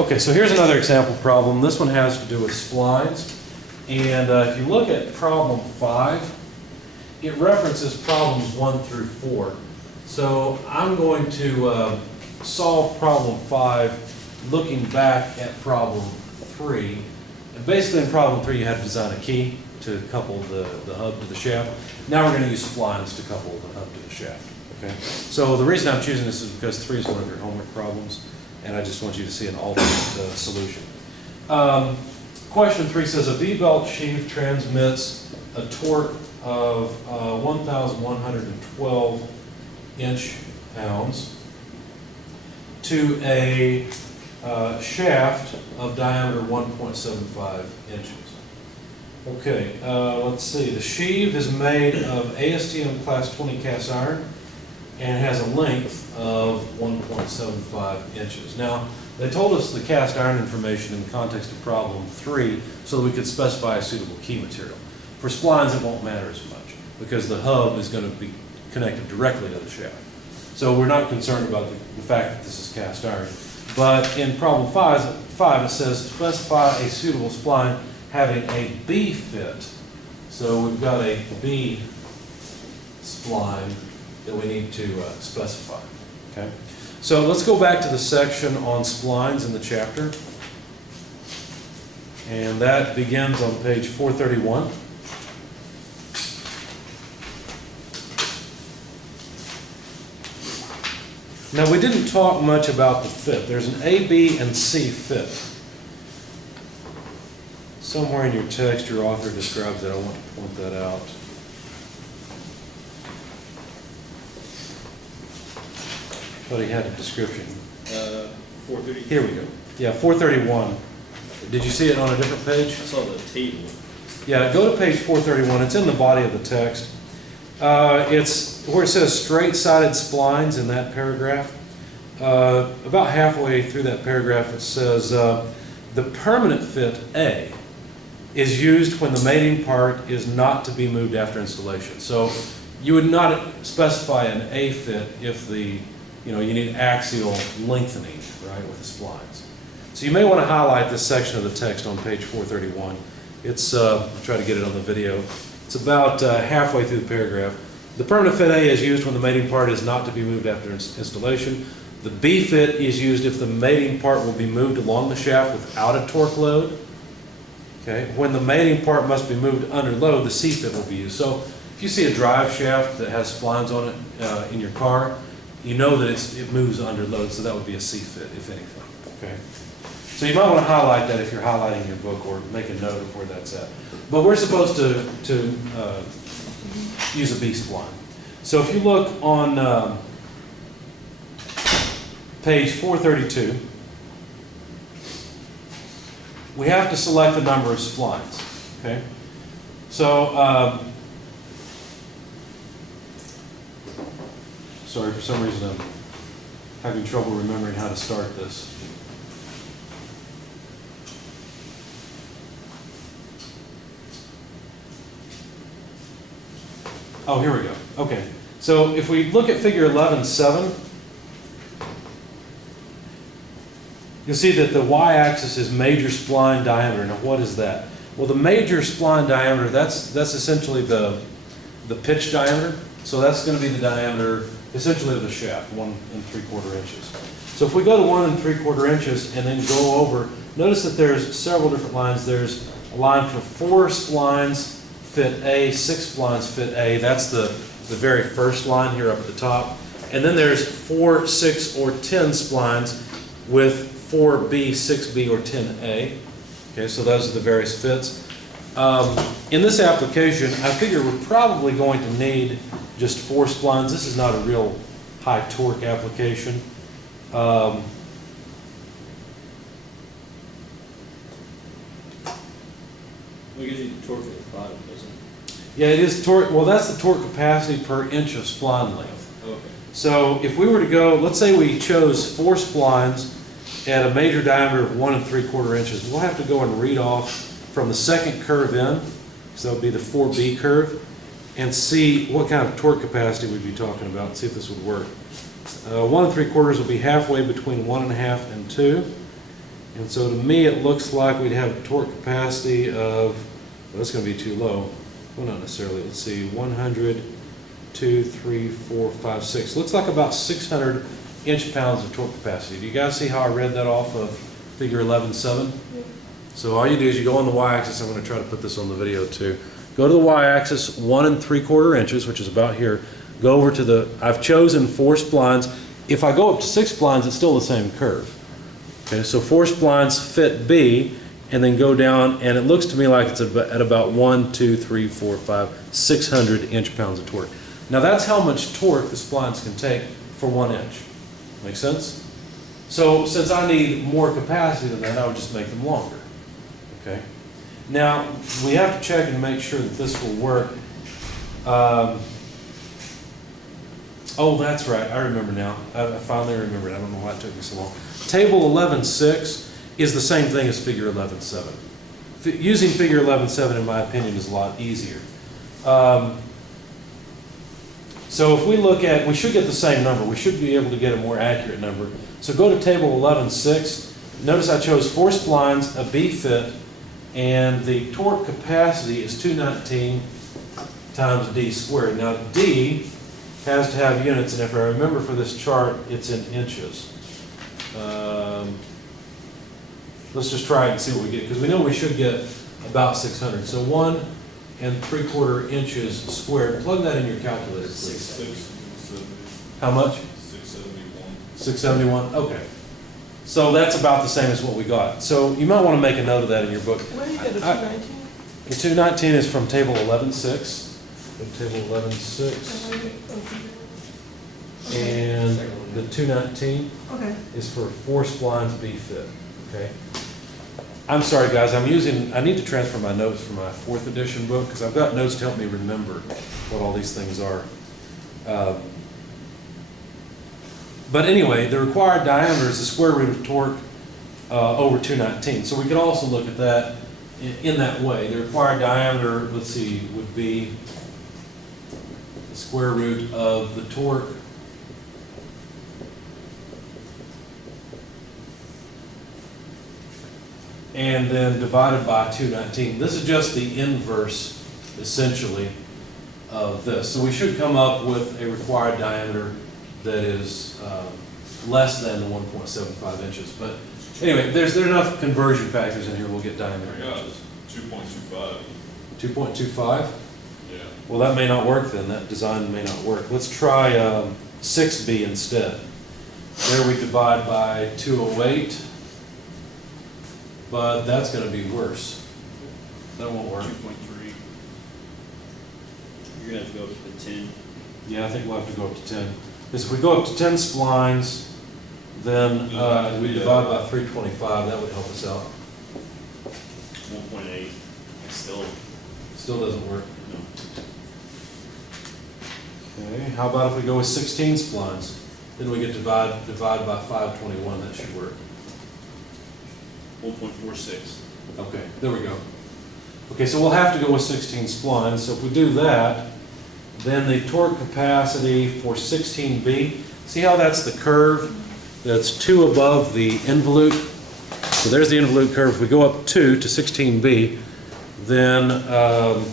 Okay, so here's another example problem. This one has to do with splines. And if you look at problem 5, it references problems 1 through 4. So I'm going to solve problem 5 looking back at problem 3. And basically in problem 3 you had to design a key to couple the hub to the shaft. Now we're going to use splines to couple the hub to the shaft. Okay? So the reason I'm choosing this is because 3 is one of your homework problems, and I just want you to see an alternate solution. Question 3 says a V-belt sheath transmits a torque of 1,112 inch-pounds to a shaft of diameter 1.75 inches. Okay, let's see. The sheave is made of ASTM class 20 cast iron and has a length of 1.75 inches. Now, they told us the cast iron information in the context of problem 3 so that we could specify a suitable key material. For splines, it won't matter as much because the hub is going to be connected directly to the shaft. So we're not concerned about the fact that this is cast iron. But in problem 5 it says specify a suitable spline having a B fit. So we've got a B spline that we need to specify. Okay? So let's go back to the section on splines in the chapter. And that begins on page 431. Now we didn't talk much about the fit. There's an A, B, and C fit. Somewhere in your text your author describes it. I want to point that out. But he had a description. 430. Here we go. Yeah, 431. Did you see it on a different page? I saw the table. Yeah, go to page 431. It's in the body of the text. It's where it says straight-sided splines in that paragraph. About halfway through that paragraph it says the permanent fit A is used when the mating part is not to be moved after installation. So you would not specify an A fit if you need axial lengthening, right, with the splines. So you may want to highlight this section of the text on page 431. It's, I'll try to get it on the video. It's about halfway through the paragraph. The permanent fit A is used when the mating part is not to be moved after installation. The B fit is used if the mating part will be moved along the shaft without a torque load. Okay. When the mating part must be moved under load, the C fit will be used. So if you see a drive shaft that has splines on it in your car, you know that it moves under load, so that would be a C fit, if anything. Okay. So you might want to highlight that if you're highlighting your book, or make a note of where that's at. But we're supposed to use a B spline. So if you look on page 432, we have to select the number of splines. Okay. So sorry, for some reason I'm having trouble remembering how to start this. Oh, here we go. Okay. So if we look at figure 11.7, you'll see that the y-axis is major spline diameter. Now what is that? Well, the major spline diameter, that's essentially the pitch diameter. So that's going to be the diameter essentially of the shaft, 1 3/4 inches. So if we go to 1 3/4 inches and then go over, notice that there's several different lines. There's a line for 4 splines fit A, 6 splines fit A. That's the very first line here up at the top. And then there's 4, 6, or 10 splines with 4B, 6B, or 10A. Okay, so those are the various fits. In this application, I figure we're probably going to need just 4 splines. This is not a real high torque application. We gives you the torque at the bottom, doesn't it? Yeah, it is torque. Well, that's the torque capacity per inch of spline length. Okay. So if we were to go, let's say we chose 4 splines at a major diameter of 1 3/4 inches, we'll have to go and read off from the second curve in, so that would be the 4B curve, and see what kind of torque capacity we'd be talking about and see if this would work. 1 3/4 will be halfway between 1 1/2 and 2. And so to me, it looks like we'd have a torque capacity of, well, that's going to be too low. Well, not necessarily. Let's see, 100, 2, 3, 4, 5, 6. Looks like about 600 inch-pounds of torque capacity. Do you guys see how I read that off of figure 11.7? So all you do is you go on the y-axis. I'm going to try to put this on the video too. Go to the y-axis, 1 3/4 inches, which is about here. Go over to the, I've chosen 4 splines. If I go up to 6 splines, it's still the same curve. Okay, so 4 splines fit B, and then go down, and it looks to me like it's at about 1, 2, 3, 4, 5, 600 inch-pounds of torque. Now that's how much torque the splines can take for 1 inch. Make sense? So since I need more capacity than that, I would just make them longer. Okay. Now we have to check and make sure that this will work. Oh, that's right. I remember now. I finally remembered. I don't know why it took me so long. Table 11.6 is the same thing as figure 11.7. Using figure 11.7, in my opinion, is a lot easier. So if we look at, we should get the same number. We should be able to get a more accurate number. So go to table 11.6. Notice I chose 4 splines, a B fit, and the torque capacity is 219 times D squared. Now D has to have units, and if I remember for this chart, it's in inches. Let's just try it and see what we get, because we know we should get about 600. So 1 3/4 inches squared. Plug that in your calculator, please. 670. How much? 671. 671? Okay. So that's about the same as what we got. So you might want to make a note of that in your book. Where do you get the 219? The 219 is from table 11.6. From table 11.6. And the 219 Okay. is for 4 splines B fit. Okay. I'm sorry, guys. I need to transfer my notes from my 4th edition book because I've got notes to help me remember what all these things are. But anyway, the required diameter is the square root of torque over 219. So we could also look at that in that way. The required diameter, let's see, would be the square root of the torque and then divided by 219. This is just the inverse, essentially, of this. So we should come up with a required diameter that is less than the 1.75 inches. But anyway, there's enough conversion factors in here. We'll get diameter. Oh my God, it's 2.25. 2.25? Yeah. Well, that may not work then. That design may not work. Let's try 6B instead. There we divide by 208. But that's going to be worse. That won't work. 2.3. You're gonna have to go up to the 10. Yeah, I think we'll have to go up to 10. Because if we go up to 10 splines, then we divide by 325. That would help us out. 1.8. It's still, Still doesn't work. no. Okay. How about if we go with 16 splines? Then we get divide by 521. That should work. 1.46. Okay, there we go. Okay, so we'll have to go with 16 splines. So if we do that, then the torque capacity for 16B, see how that's the curve that's 2 above the involute? So there's the involute curve. If we go up 2 to 16B, then it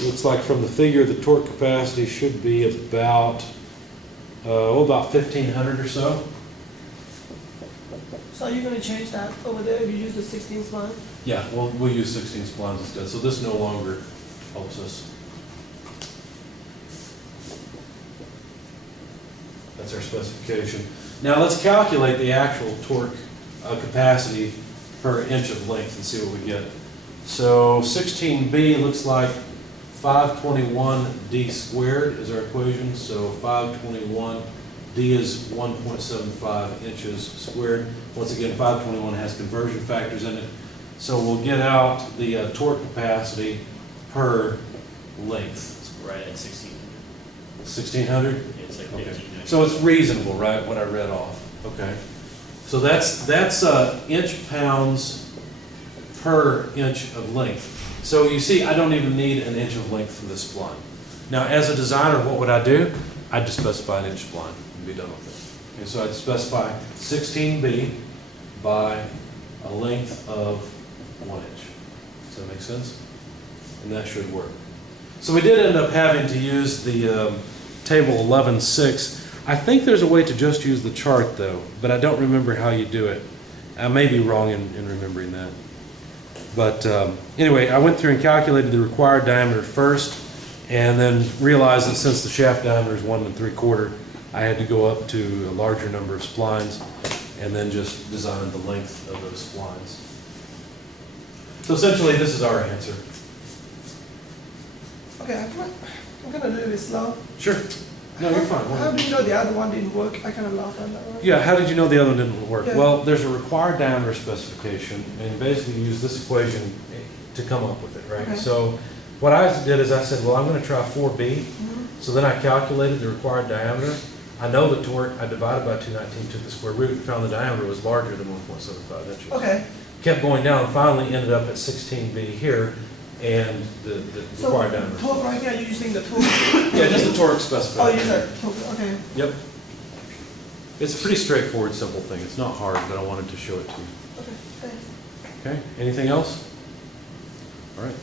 looks like from the figure the torque capacity should be about, about 1,500 or so. So you're going to change that over there if you use the 16 spline? Yeah, we'll use 16 splines instead. So this no longer helps us. That's our specification. Now let's calculate the actual torque capacity per inch of length and see what we get. So 16B looks like 521D squared is our equation. So 521, D is 1.75 inches squared. Once again, 521 has conversion factors in it. So we'll get out the torque capacity per length. It's right at 1600. 1600? Yeah, it's like Okay. 1590. So it's reasonable, right, what I read off? Okay. So that's inch pounds per inch of length. So you see, I don't even need an inch of length for this spline. Now, as a designer, what would I do? I'd just specify an inch spline and be done with it. Okay, so I'd specify 16B, by a length of 1 inch. Does that make sense? And that should work. So we did end up having to use the table 11.6. I think there's a way to just use the chart though, but I don't remember how you do it. I may be wrong in remembering that. But anyway, I went through and calculated the required diameter first, and then realized that since the shaft diameter is 1 3/4, I had to go up to a larger number of splines, and then just design the length of those splines. So essentially, this is our answer. Okay, I'm gonna do it slow. Sure. No, you're fine. How do you know the other one didn't work? I kind of laughed at that one. Yeah, how did you know the other one didn't work? Yeah. Well, there's a required diameter specification, and basically you use this equation to come up with it, right? Okay. So what I did is I said, well, I'm going to try 4B. Mhm. So then I calculated the required diameter. I know the torque, I divided by 219, took the square root, and found the diameter was larger than 1.75 inches. Okay, Kept going down, finally ended up at 16B here, and the so required diameter. torque right here, you're using the torque? Yeah, just the torque Oh, specification. you said torque, okay. Yep. It's a pretty straightforward, simple thing. It's not hard, but I wanted to show it to you. Okay, thanks. Okay, anything else? All right.